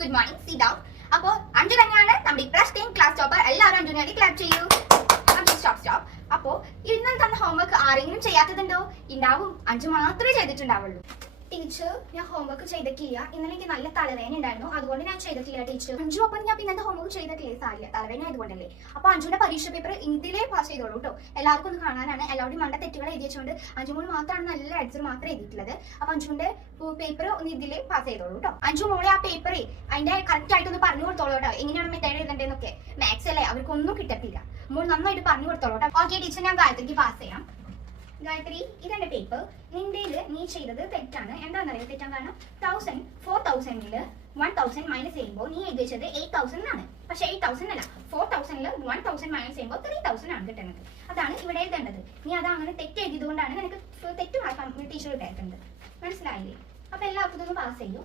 Good morning, C down. അപ്പോൾ അഞ്ചു തന്നെയാണ് നമ്മുടെ ഇപ്രാവശ്യത്തെയും ക്ലാസ് ടോപ്പർ. എല്ലാവരും അഞ്ചു വേണ്ടി ക്ലാപ്പ് ചെയ്യൂ. സ്റ്റോപ്പ്. അപ്പോ ഇന്നലെ തന്ന ഹോംവർക്ക് ആരെങ്കിലും ചെയ്യാത്തതുണ്ടോ? ഉണ്ടാവും. അഞ്ചു മാത്രമേ ചെയ്തിട്ടുണ്ടാവുള്ളൂ. ടീച്ചർ, ഞാൻ ഹോംവർക്ക് ചെയ്തിട്ടില്ല. ഇന്നലെ എനിക്ക് നല്ല തലവേദന ഉണ്ടായിരുന്നു, അതുകൊണ്ട് ഞാൻ ചെയ്തിട്ടില്ല ടീച്ചർ. അഞ്ചു അപ്പം ഞാൻ പിന്നെ ഹോംവർക്ക് ചെയ്തിട്ടില്ലേ? സാരില്ല, തലവേദന ആയതുകൊണ്ടല്ലേ. അപ്പൊ അഞ്ചുവിന്റെ പരീക്ഷ പേപ്പർ ഇതിലേ പാസ് ചെയ്തോളൂ കേട്ടോ. എല്ലാവർക്കും ഒന്ന് കാണാനാണ്. എല്ലാവരും മണ്ട തെറ്റുകൾ എഴുതി വെച്ചുകൊണ്ട് അഞ്ചു മോള് മാത്രമാണ് നല്ല ആൻസർ മാത്രമേ എഴുതിയിട്ടുള്ളത്. അപ്പൊ അഞ്ചുവിന്റെ പേപ്പർ ഒന്ന് ഇതിലേ പാസ് ചെയ്തോളൂ കേട്ടോ. അഞ്ചു മോളെ ആ പേപ്പറേ അതിന്റെ കറക്റ്റ് ആയിട്ടൊന്ന് പറഞ്ഞു കൊടുത്തോളൂ കേട്ടോ. എങ്ങനെയാണ് മെത്തേഡ് എഴുതേണ്ടതെന്നൊക്കെ. മാത്സ് അല്ലേ, അവർക്കൊന്നും കിട്ടത്തില്ല. മോൾ നന്നായിട്ട് പറഞ്ഞു കൊടുത്തോളൂ കേട്ടോ. ഓക്കെ ടീച്ചർ, ഞാൻ ഗായത്രിക്ക് പാസ് ചെയ്യാം. ഗായത്രി, ഇതെന്റെ പേപ്പർ. നിന്റെ നീ ചെയ്തത് തെറ്റാണ്. എന്താണെന്നറിയോ തെറ്റാൻ കാരണം? 4000 1000 മൈനസ് ചെയ്യുമ്പോൾ നീ എഴുതി വെച്ചത് 8000 ആണ്. പക്ഷെ 8000 അല്ല, 4000 1000 മൈനസ് ചെയ്യുമ്പോൾ 3000 ആണ് കിട്ടുന്നത്. അതാണ് ഇവിടെ എഴുതേണ്ടത്. നീ അത് അങ്ങനെ തെറ്റ് എഴുതിയത് കൊണ്ടാണ് നിനക്ക് തെറ്റ് മാർക്കാൻ ടീച്ചർ ഇട്ടായിട്ടുണ്ട്. മനസ്സിലായില്ലേ? അപ്പൊ എല്ലാവർക്കും ഇതൊന്ന് പാസ് ചെയ്യൂ.